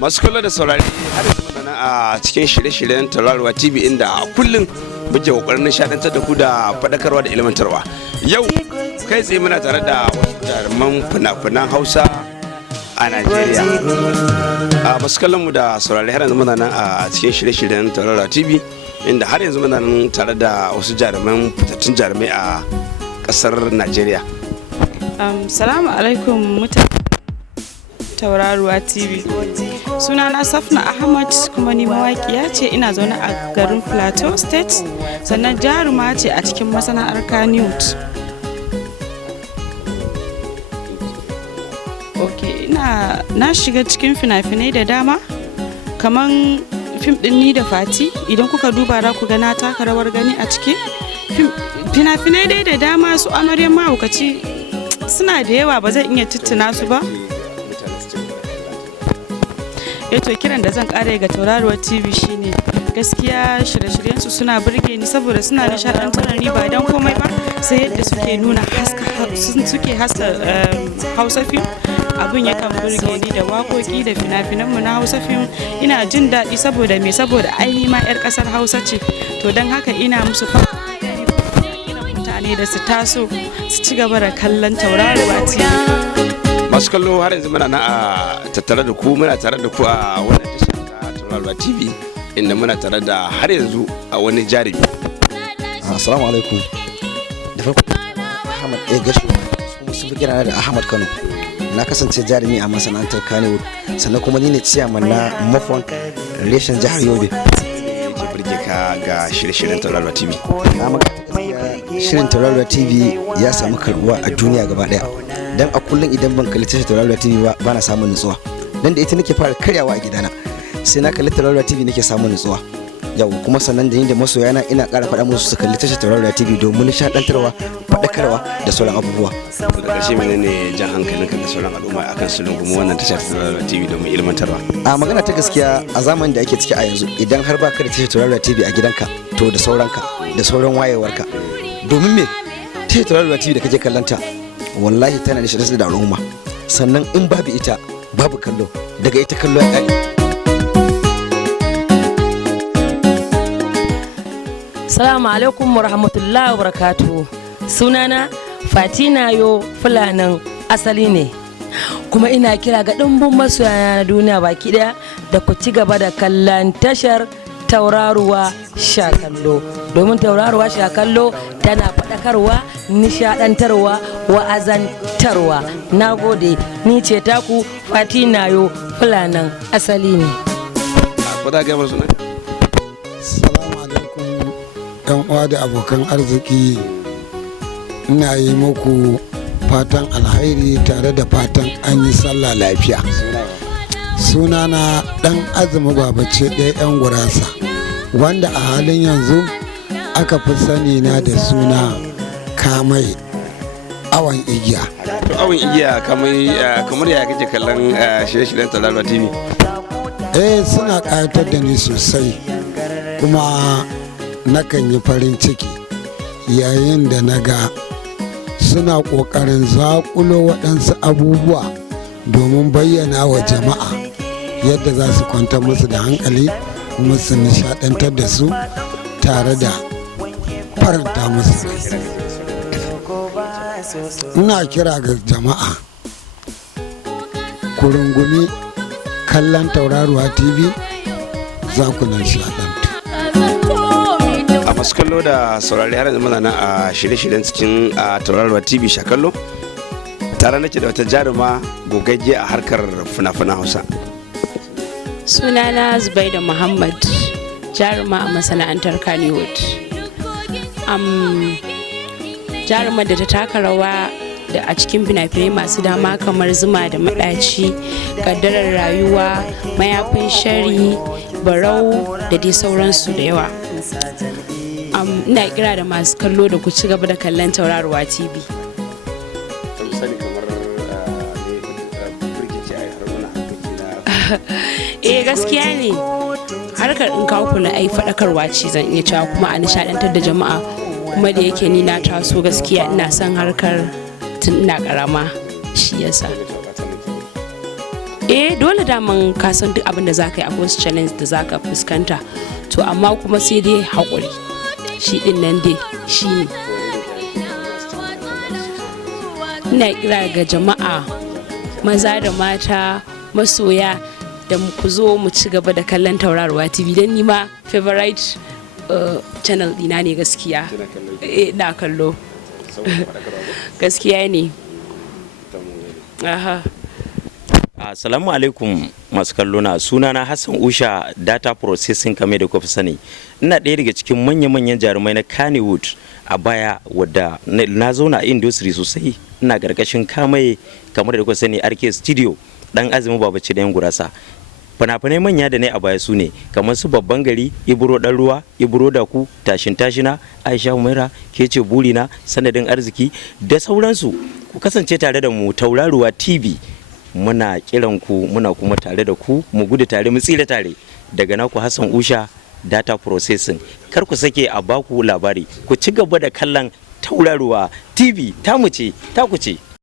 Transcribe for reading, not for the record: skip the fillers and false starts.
masu kallo da saurari har yanzu magana a cikin shirye-shiryen Tauraruwa TV inda kullum muke kokarin nishadantar da ku da faɗakarwa da ilmantarwa. Yau kai tsaye muna tare da wasu jaruman fina-finan Hausa a Najeriya. A masu kallon mu da saurari har yanzu muna nan a cikin shirye-shiryen Tauraruwa TV inda har yanzu muna nan tare da wasu jaruman fitattun jarumai a ƙasar Najeriya. Salamu alaikum mutane Tauraruwa TV. Sunana Safna Ahmad kuma ni mawaƙiya ce, ina zaune a garin Plateau State, sannan jaruma ce a cikin masana'ar Kannywood. Na shiga cikin fina-finai da dama, kaman fim ɗin Ni da Fati, idan kuka duba za ku ga na taka rawar gani a ciki. Fina-finai dai da dama su Amaryan Mahaukaci suna da yawa, ba zan iya tuttuna su ba. To kiran da zan kare ga Tauraruwar TV shine gaskiya shirye-shiryensu suna burge ni saboda suna nishadantar ni ba dan komai ba sai yadda suke nuna haska Hausa film. Abun yakan burge ni da wakoki da fina-finanmu na Hausa film. Ina jin daɗi saboda aini ma 'yar ƙasar Hausa ce, to don haka ina musu mutane da su taso su ci gaba da kallon Tauraruwa TV. Masu kallo har yanzu muna na a tattare da ku, muna tare da ku a wannan tashar ta Tauraruwa TV inda muna tare da har yanzu a wani jarumi. Assalamu alaikum. Da farko Ahmad Gashu kuma sun fi kira da Ahmad Kano. Na kasance jarumi a masana'antar Kannywood, sannan kuma ni ne ciyaman na Mafon reshen jihar Yobe. Ke burge ka ga shirye-shiryen Tauraruwa TV? Shirin Tauraruwa TV ya samu karbuwa a duniya gaba daya. Dan a kullum idan ban kalli tashar Tauraruwa TV ba na samun nutsuwa. Dan da ita nake fara karyawa a gidana. Sai na kalli Tauraruwa TV nake samun nutsuwa. Yau kuma sannan da ni da masoyana ina ƙara faɗa musu su kalli tashar Tauraruwa TV domin nishaɗantarwa, faɗakarwa da sauran abubuwa. Da ƙarshe menene jan hankalinka da sauran al'umma akan su rungumi wannan tashar Tauraruwa TV domin ilmantarwa? A magana ta gaskiya, a zamanin da ake ciki a yanzu, idan har baka da tashar Tauraruwa TV a gidanka, to da sauranka da sauran wayewarka. Domin me tashar Tauraruwa TV da kake kallanta wallahi tana nishaɗantar da al'umma, sannan in babu ita babu kallo, daga ita kallo ya ƙare. Salamu alaikum wa rahmatullahi wa barakatuhu. Sunana Fatina Yo Fulanin asali ne, kuma ina kira ga ɗumbin masoyana na duniya baki ɗaya da ku ci gaba da kallon tashar Tauraruwa Shakallo, domin Tauraruwa Shakallo tana faɗakarwa, nishaɗantarwa, wa'azantarwa. Na gode, ni ce taku Fatina Yo Fulanin asali ne. Salamu alaikum yan uwa da abokan arziki, ina yi muku fatan alhairi tare da fatan an yi sallah lafiya. Sunana Dan Azumi Babace ɗaya 'yan gurasa, wanda a halin yanzu aka fi sani na da suna Kamai Awon Igiya. Awon Igiya kamar ya kake kallon shirye-shiryen Tauraruwa TV? Suna ƙayatar da ni sosai, kuma nakan yi farin ciki yayin da na ga suna ƙoƙarin zaƙulo waɗansu abubuwa domin bayyana wa jama'a yadda za su kwantar musu da hankali kuma su nishaɗantar da su tare da faranta musu rai. Ina kira ga jama'a ku rungumi kallon Tauraruwa TV, za ku nishaɗantu. A masu kallo da saurari har yanzu muna nan a shirye-shiryen cikin Tauraruwa TV Shakallo, tare nake da wata jaruma gogagge a harkar fina-finan Hausa. Sunana Zubaida Muhammad, jaruma a masana'antar Kannywood. Jarumar da ta taka rawa a cikin fina-finai masu dama kamar Zuma da Maɗaci, Ƙaddarar Rayuwa, Mayafin Shari, Barau da dai sauransu da yawa. Ina kira da masu kallo da ku ci gaba da kallon Tauraruwa TV. Gaskiya ne, harkar in kawo ku na faɗakarwa ce zan iya cewa, kuma a nishaɗantar da jama'a, kuma da yake ni na taso gaskiya ina son harkar tun ina ƙarama, shi yasa. dole daman ka san duk abin da za ka yi, akwai wasu challenge da za ka fuskanta, to amma kuma sai dai haƙuri, shi ɗin nan dai shi ne. Ina kira ga jama'a maza da mata masoya da ku zo mu ci gaba da kallon Tauraruwa TV, don ni ma favorite channel dina ne gaskiya. Na kallo gaskiya ne. Assalamu alaikum masu kallo na, sunana Hassan Usha, data processing kame da kuka sani. Ina ɗaya daga cikin manya-manyan jarumai na Kannywood a baya, wadda na zauna a industry sosai. Ina karkashin kamaye kamar da kuka sani RK Studio, dan Azumi Babaci da yan gurasa. Fina-finai manya da ne a baya su ne kamar su Babban Gari, Ibro Dan Ruwa, Ibro Daku, Tashin Tashina, Aisha Umaira, Kece Burina, Sanadin Arziki da sauransu. Ku kasance tare da mu Tauraruwa TV. Muna kiran ku, muna kuma tare da ku, mu gudu tare mu tsira tare. Daga naku Hassan Usha, data processing. Kar ku sake a baku labari, ku ci gaba da kallon Tauraruwa TV, tamu ce, taku ce.